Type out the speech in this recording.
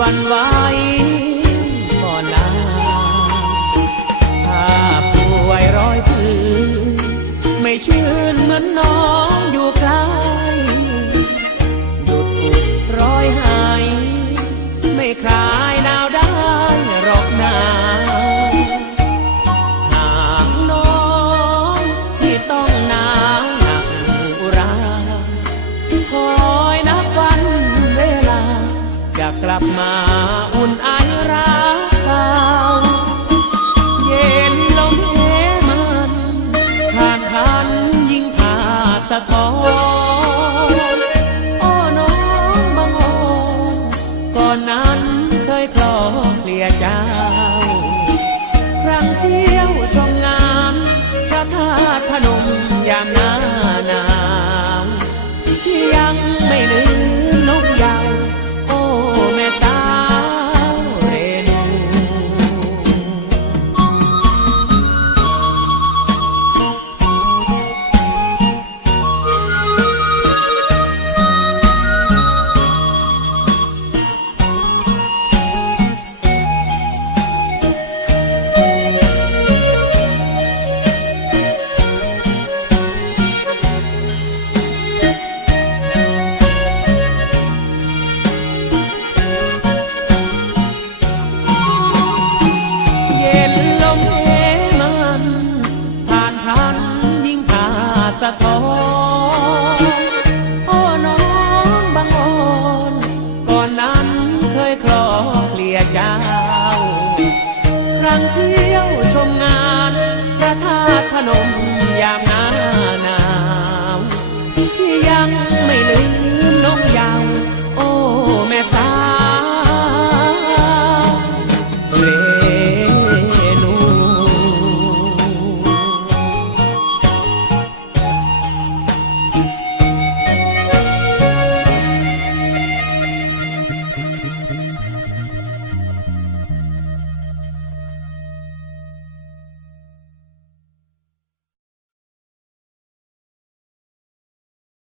วันไหวก่อนลาถ้าป่วยร้อยพื้นไม่ชื่นเหมือนน้องอยู่ไกลดุดร้อยหายไม่คลายหนาวได้หรอกนาหากน้องที่ต้องหนาวหนักอุราคอยนับวันเวลาอยากกลับมาอุ่นไอรักเก่าเย็นลมเหมันผ่านพันยิ่งผ่าสะท้อนโอ้น้องบางอ่อนก่อนนั้นเคยคลอเคลียเจ้าครั้งเที่ยวชมงามพระธาตุพนมยามหน้าหนาวที่ยังไม่ลืมนกยาวสะท้อนโอ้น้องบางอ่อนก่อนนั้นเคยคลอเคลียเจ้าครั้งเที่ยวชมงานพระธาตุพนมยามหน้าหนาวที่ยัง